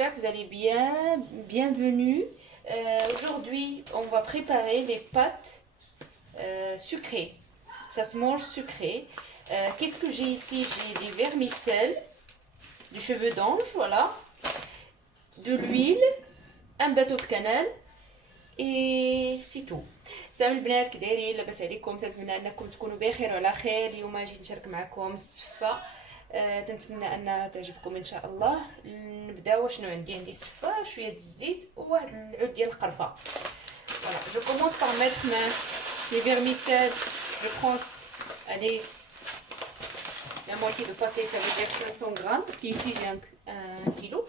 j'espère que vous allez bien. Bienvenue. Aujourd'hui, on va préparer les pâtes sucrées. Ça se mange sucré. Qu'est-ce que j'ai ici? J'ai des vermicelles, du cheveu d'ange, voilà, de l'huile, un bateau de canal et c'est tout. سلام البنات، كي دايرين؟ لاباس عليكم؟ تنتمنى انكم تكونوا بخير وعلى خير. اليوم جيت نشارك معكم السفه. تنتمنى انها تعجبكم ان شاء الله. نبداو. شنو عندي السفه، شويه د الزيت وواحد العود ديال القرفه. Voilà, je commence par mettre les vermicelles. Je prends, allez, la moitié de paquet, ça veut dire 500 grammes, parce qu'ici j'ai un kilo.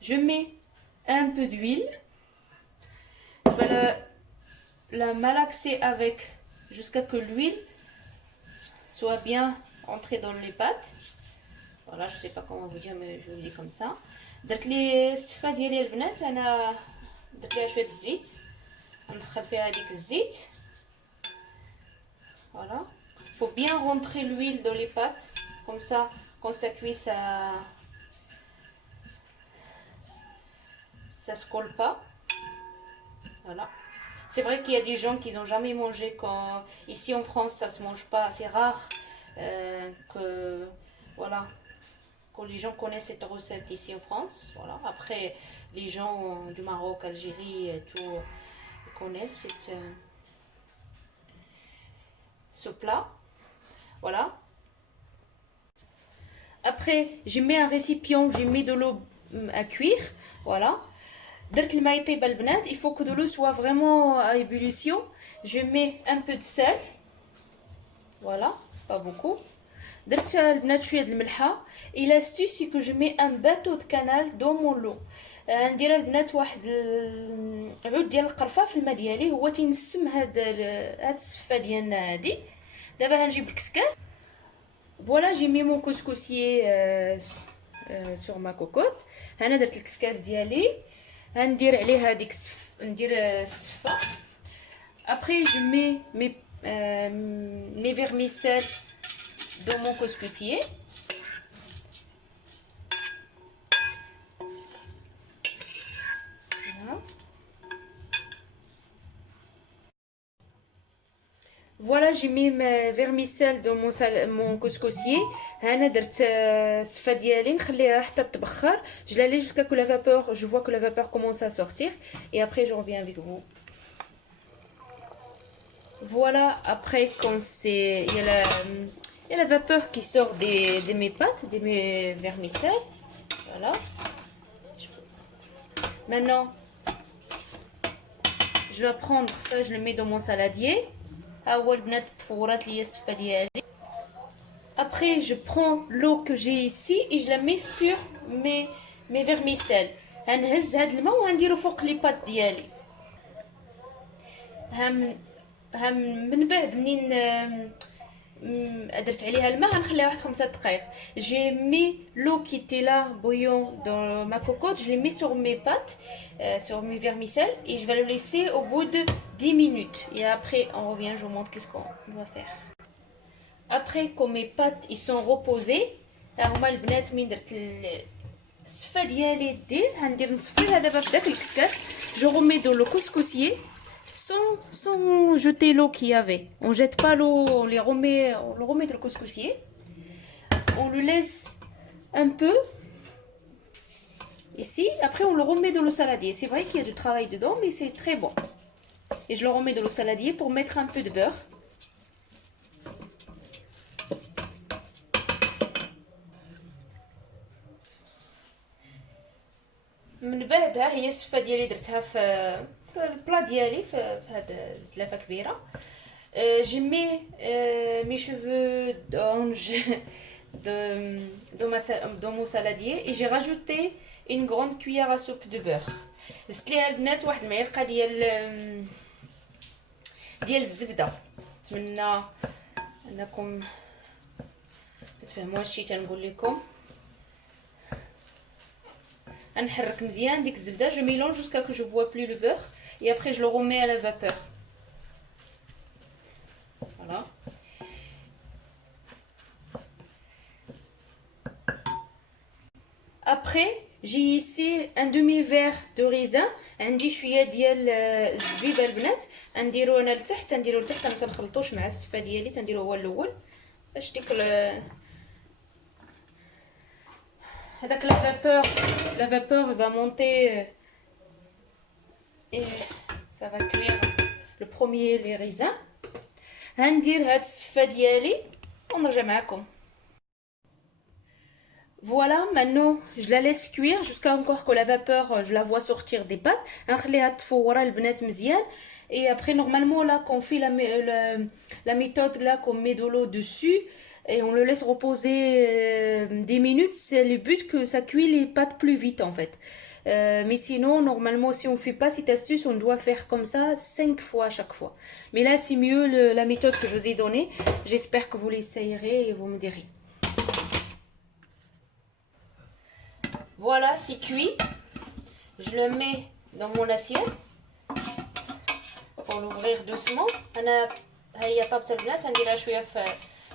Je mets un peu d'huile. Je vais la malaxer avec jusqu'à que l'huile soit bien entrée dans les pâtes. Voilà, je sais pas comment vous dire, mais je vous le dis comme ça. درت لي السفه ديالي البنات، انا درت ليها شويه الزيت، ندخل فيها هذيك الزيت. Voilà, faut bien rentrer l'huile dans les pâtes, comme ça quand ça cuit, ça se colle pas. Voilà. C'est vrai qu'il y a des gens qui n'ont jamais mangé quand ici en France ça se mange pas, c'est rare que voilà, que les gens connaissent cette recette ici en France. Voilà. Après les gens du Maroc, Algérie et tout connaissent ce plat. Voilà. Après je mets un récipient, je mets de l'eau à cuire. Voilà. درت الماء يطيب البنات. Il faut que de l'eau soit vraiment à ébullition. Je mets un peu de sel. Voilà, pas beaucoup. درت البنات شويه د الملحه. Et l'astuce c'est que je mets un bateau de canal dans mon lot. ندير البنات واحد العود ديال القرفه في الماء ديالي، هو تينسم هاد السفه ديالنا هادي. دابا غنجيب الكسكاس. Voilà, j'ai mis mon couscousier sur ma cocotte. هنا درت الكسكاس ديالي. هندير عليه هذيك ندير السفه. Après je mets mes vermicelles dans mon couscousier. Voilà, j'ai mis mes vermicelles dans mon couscousier. هنا درت السفه ديالي نخليها حتى تبخر. Je la laisse jusqu'à que la vapeur, je vois que la vapeur commence à sortir et après je reviens avec vous. Voilà, après quand c'est il y a la vapeur qui sort de mes pâtes, de mes vermicelles. Voilà. Maintenant je vais prendre ça, je le mets dans mon saladier. Après je prends l'eau que j'ai ici et je la mets sur mes vermicelles. هنهز هاد الماء وغنديرو فوق لي بات ديالي. من بعد منين درت عليها الماء غنخليها واحد 5 دقائق. J'ai mis l'eau qui était là bouillant dans ma cocotte, je l'ai mis sur mes pâtes, sur mes vermicelles et je vais le laisser au bout de 10 minutes. Et après on revient, je vous montre qu'est-ce qu'on va faire. Après que mes pâtes ils sont reposées, هما البنات من درت السفه ديالي غندير نصفيها دابا في داك الكسكاس. Je remets dans le couscousier sans jeter l'eau qu'il y avait. On jette pas l'eau, on le remet dans le couscousier. On le laisse un peu ici. Après on le remet dans le saladier. C'est vrai qu'il y a du travail dedans, mais c'est très bon. Et je le remets dans le saladier pour mettre un peu de beurre. من بعد ها هي السفه ديالي درتها في البلا ديالي في هاد الزلافه كبيره. J'ai mis mes cheveux d'ange dans mon saladier et j'ai rajouté une grande cuillère à soupe de beurre. زدت ليها البنات واحد المعلقه ديال الزبده. نتمنى انكم تتفهموا هادشي تنقول لكم. نحرك مزيان ديك الزبده. Je mélange jusqu'à que je vois plus le beurre et après je le remets à la vapeur. Voilà. Après J'ai ici un demi-verre de raisin. عندي شويه ديال الزبيبه البنات نديرو انا لتحت، نديرو لتحت ما تنخلطوش مع الصفه ديالي، تنديرو هو الاول باش ديك هذاك la vapeur va monter et ça va cuire le premier les raisins. غندير هاد الصفه ديالي ونرجع معكم. Voilà, maintenant je la laisse cuire jusqu'à encore que la vapeur, je la vois sortir des pâtes. Et après, normalement, là, qu'on fait la méthode, là, qu'on met de l'eau dessus et on le laisse reposer des minutes, c'est le but que ça cuit les pâtes plus vite en fait. Mais sinon, normalement, si on ne fait pas cette astuce, on doit faire comme ça 5 fois à chaque fois. Mais là, c'est mieux la méthode que je vous ai donnée. J'espère que vous l'essayerez et vous me direz. Voilà, c'est cuit. Je le mets dans mon assiette pour l'ouvrir doucement. انا هي طابت البنات نديرها شويه في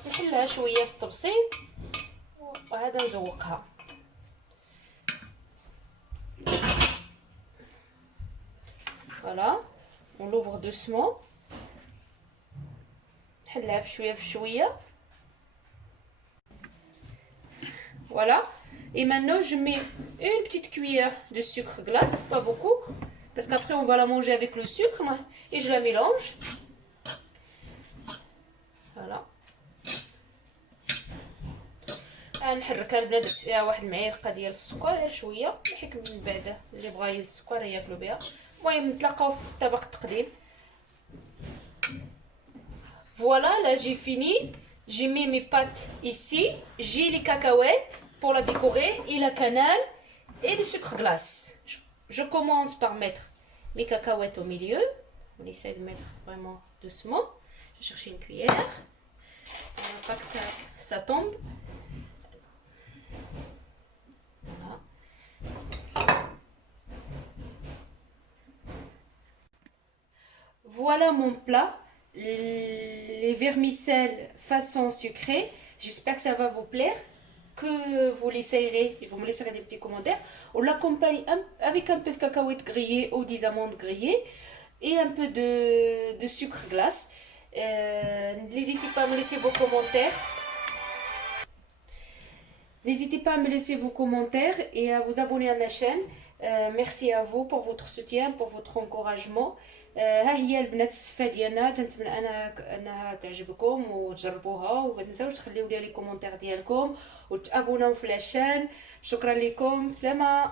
نحلها شويه في الطبسيل وعاد نزوقها. Voilà, on l'ouvre doucement. نحلها بشويه بشويه. Voilà. Et maintenant, je mets une petite cuillère de sucre glace, pas beaucoup, parce qu'après on va la manger avec le sucre, et je la mélange. Voilà. نحركها البنات فيها واحد المعلقه ديال السكر شويه حيت من بعد اللي بغا السكر ياكلوا بها. المهم نتلاقاو في طبق التقديم. Voilà, là j'ai fini. J'ai mis mes pâtes ici. J'ai les cacahuètes pour la décorer et la cannelle et le sucre glace. Je commence par mettre mes cacahuètes au milieu. On essaie de mettre vraiment doucement. Je vais chercher une cuillère. Pour pas que ça tombe. Voilà. Voilà mon plat. Les vermicelles façon sucrée. J'espère que ça va vous plaire, que vous l'essayerez et vous me laisserez des petits commentaires. On l'accompagne avec un peu de cacahuètes grillées ou des amandes grillées et un peu de sucre glace. N'hésitez pas à me laisser vos commentaires. N'hésitez pas à me laisser vos commentaires et à vous abonner à ma chaîne. Merci à vous pour votre soutien, pour votre encouragement. ها هي البنات الصفه ديالنا، تنتمنى انها تعجبكم وتجربوها، وما تنساوش تخليو لي كومونتير ديالكم وتابوناو في لاشين. شكرا لكم، سلامه.